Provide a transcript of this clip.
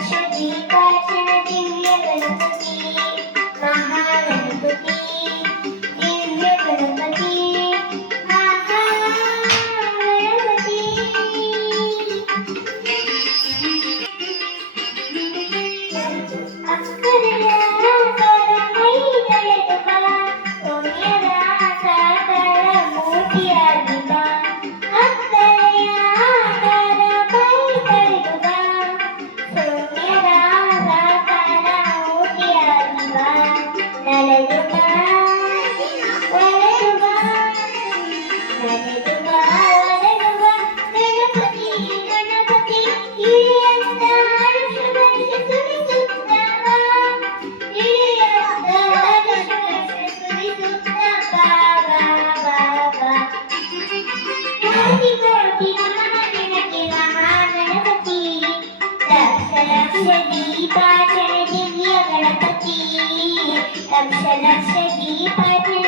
दीपार्चन दिव्य गणपति महागणपति दिव्य गणपति महागणपति अक्कರೆಯ ಕರಮೈಗಳೆದು ಬಾ ಸೌಮ್ಯದ ಸಾಕಾರ ಮೂರ್ತಿಯಾಗಿ ಬಾ ಅಕ್ಕರೆಯ ಕರಮೈಗಳೆದು ಬಾ ಸೌಮ್ಯದ ಸಾಕಾರ ಮೂರ್ತಿಯಾಗಿ ಬಾ ನಲದು ಬಾ ಒಲೆದು ಬಾ ನಲದು ಬಾ ಒಲೆದು ಬಾ ಗಣಪತಿ ಗಣಪತಿ ಇಳಿಯಂತ ಹರ್ಷದಲ್ಲಿ ಸುರಿಸುತ್ತ ಬಾ ಇಳಿಯಂತ ಹರ್ಷದಲ್ಲಿ ಸುರಿಸುತ್ತ ಬಾ ಬಾ ಬಾ ಬಾ ಕೋಟಿ ಕೋಟಿ ನಮನಕ್ಕೆ ಮಹಾಗಣಪತಿ ಲಕ್ಷ ಲಕ್ಷ ದೀಪಾರ್ಚನೆ ದಿವ್ಯ ಗಣಪತಿ ಲಕ್ಷ ಲಕ್ಷ ದೀಪಾರ್ಚನೆ